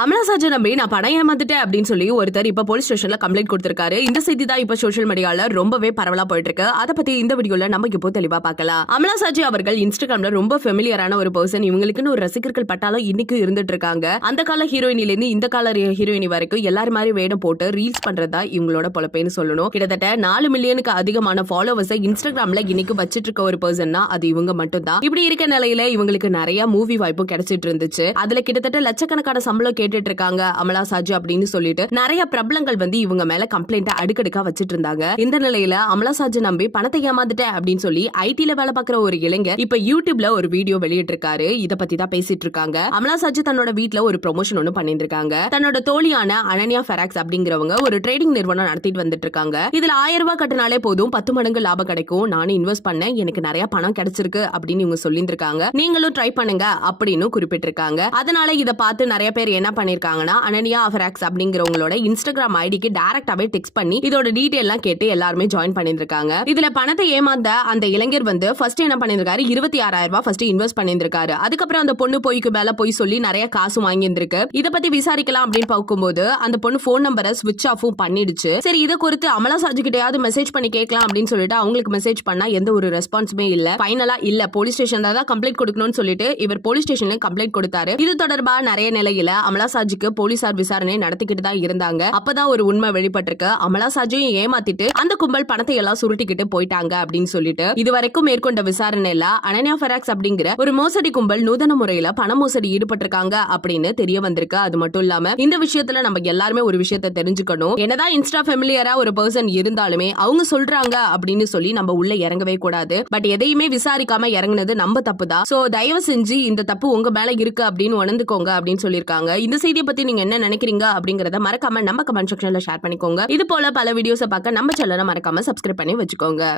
அமலா சாஜா நம்பி நான் பணம் ஏமாந்துட்டேன் அப்படின்னு சொல்லி ஒருத்தர் இப்ப போலீஸ் ஸ்டேஷன்ல கம்ப்ளைண்ட் கொடுத்திருக்காரு. இந்த செய்தி தான் இப்ப சோஷியல் மீடியால ரொம்பவே பரவலா போயிட்டு இருக்கு அதை பத்தி இந்த வீடியோல நம்ம இப்போ தெளிவா பார்க்கலாம். அமலா சாஜி அவர்கள் இன்ஸ்டாகிராம்ல ரொம்ப ஃபெமிலியரான ஒரு பர்சன் இவங்களுக்குன்னு ஒரு ரசிகர்கள் பட்டாலும் இன்னைக்கு இருந்துட்டு இருக்காங்க. அந்த கால ஹீரோயினில இருந்து இந்த கால ஹீரோயினி வரைக்கும் எல்லாரும் மாதிரி வேடம் போட்டு ரீல்ஸ் பண்றதா இவங்களோட பொழப்பேன்னு சொல்லணும். கிட்டத்தட்ட நாலு மில்லியனுக்கு அதிகமான ஃபாலோவர்ஸை இன்ஸ்டாகிராம்ல இன்னைக்கு வச்சிட்டு இருக்க ஒரு பர்சன்னா அது இவங்க மட்டும் தான் இப்படி இருக்க நிலையில இவங்களுக்கு நிறைய மூவி வாய்ப்பும் கிடைச்சிட்டு இருந்துச்சு. அதுல கிட்டத்தட்ட லட்சக்கணக்கான சம்பளம் கேட்டுட்டு இருக்காங்க அமலா சாஜு அப்படின்னு சொல்லிட்டு. நிறைய பிரபலங்கள் வந்து இவங்க மேல கம்ப்ளைண்ட் அடுக்கடுக்கா வச்சிட்டு இருந்தாங்க இந்த நிலையில அமலா சாஜு நம்பி பணத்தை ஏமாந்துட்டேன் அப்படின்னு சொல்லி ஐடில வேலை பார்க்குற ஒரு இளைஞர் இப்ப யூடியூப்ல ஒரு வீடியோ வெளியிட்டு இருக்காரு இத பத்தி தான் பேசிட்டு இருக்காங்க அமலா சாஜு தன்னோட வீட்டுல ஒரு ப்ரொமோஷன் ஒன்னு பண்ணிட்டு இருக்காங்க தன்னோட தோழியான அனன்யா ஃபெராக்ஸ் அப்படிங்கிறவங்க ஒரு ட்ரேடிங் நிறுவனம் நடத்திட்டு வந்துட்டு இருக்காங்க இதுல ஆயிரம் ரூபாய் கட்டினாலே போதும் பத்து மடங்கு லாபம் கிடைக்கும். நானும் இன்வெஸ்ட் பண்ணேன் எனக்கு நிறைய பணம் கிடைச்சிருக்கு அப்படின்னு இவங்க சொல்லியிருக்காங்க நீங்களும் ட்ரை பண்ணுங்க அப்படின்னு குறிப்பிட்டிருக்காங்க அதனால இதை பார்த்து நிறைய பேர் என்ன பண்ணிருக்காங்கன்னா அனனியா அஃபராக்ஸ் அப்படிங்கிறவங்களோட இன்ஸ்டாகிராம் ஐடிக்கு டேரக்டாவே டெக்ஸ்ட் பண்ணி இதோட டீடைல் எல்லாம் கேட்டு எல்லாருமே ஜாயின் பண்ணிருக்காங்க இதுல பணத்தை ஏமாந்த அந்த இளைஞர் வந்து ஃபர்ஸ்ட் என்ன பண்ணிருக்காரு இருபத்தி ஆறாயிரம் ரூபாய் ஃபர்ஸ்ட் இன்வெஸ்ட் பண்ணிருக்காரு அதுக்கப்புறம் அந்த பொண்ணு பொய்க்கு மேல போய் சொல்லி நிறைய காசு வாங்கியிருந்திருக்கு. இதை பத்தி விசாரிக்கலாம் அப்படின்னு பார்க்கும்போது அந்த பொண்ணு போன் நம்பரை ஸ்விட்ச் ஆஃபும் பண்ணிடுச்சு. சரி இதை குறித்து அமலா சாஜு மெசேஜ் பண்ணி கேட்கலாம் அப்படின்னு சொல்லிட்டு அவங்களுக்கு மெசேஜ் பண்ணா எந்த ஒரு ரெஸ்பான்ஸுமே இல்ல. ஃபைனலா இல்ல போலீஸ் ஸ்டேஷன் தான் கம்ப்ளைண்ட் கொடுக்கணும்னு சொல்லிட்டு இவர் போலீஸ் ஸ்டேஷன்ல கம்ப்ளைண்ட் கொடுத்தாரு. இது தொடர்பா நிறைய நிலையில அமலா போலீசார் விசாரணை நடத்திக்கிட்டு தான் இருந்தாங்க. அப்பதான் ஒரு உண்மை வெளிப்பட்டிருக்கு. அமலா சாஜையும் ஏமாத்திட்டு அந்த கும்பல் பணத்தை எல்லாம் சுருட்டிக்கிட்டு போயிட்டாங்க அப்படின்னு சொல்லிட்டு இதுவரைக்கும் மேற்கொண்ட விசாரணையில அனன்யா ஃபெராக்ஸ் அப்படிங்கிற ஒரு மோசடி கும்பல் நூதன முறையில பண மோசடி ஈடுபட்டிருக்காங்க அப்படின்னு தெரிய வந்திருக்கு. அது மட்டும் இல்லாம இந்த விஷயத்துல நம்ம எல்லாருமே ஒரு விஷயத்த தெரிஞ்சுக்கணும். என்னதான் இன்ஸ்டா ஃபெமிலியரா ஒரு பர்சன் இருந்தாலுமே அவங்க சொல்றாங்க அப்படின்னு சொல்லி நம்ம உள்ள இறங்கவே கூடாது. பட் எதையுமே விசாரிக்காம இறங்குனது நம்ம தப்பு தான். சோ தயவு செஞ்சு இந்த தப்பு உங்க மேல இருக்கு அப்படின்னு உணர்ந்துக்கோங்க அப்படின்னு சொல்லியிருக்காங்க. இந்த செய்தியை பத்தி நீங்க என்ன நினைக்கிறீங்க அப்படிங்கறத மறக்காம நம்ம கமெண்ட் செக்ஷன்ல ஷேர் பண்ணிக்கோங்க. இது போல பல வீடியோஸை பார்க்க நம்ம சேனலை மறக்காம சப்ஸ்கிரைப் பண்ணி வச்சுக்கோங்க.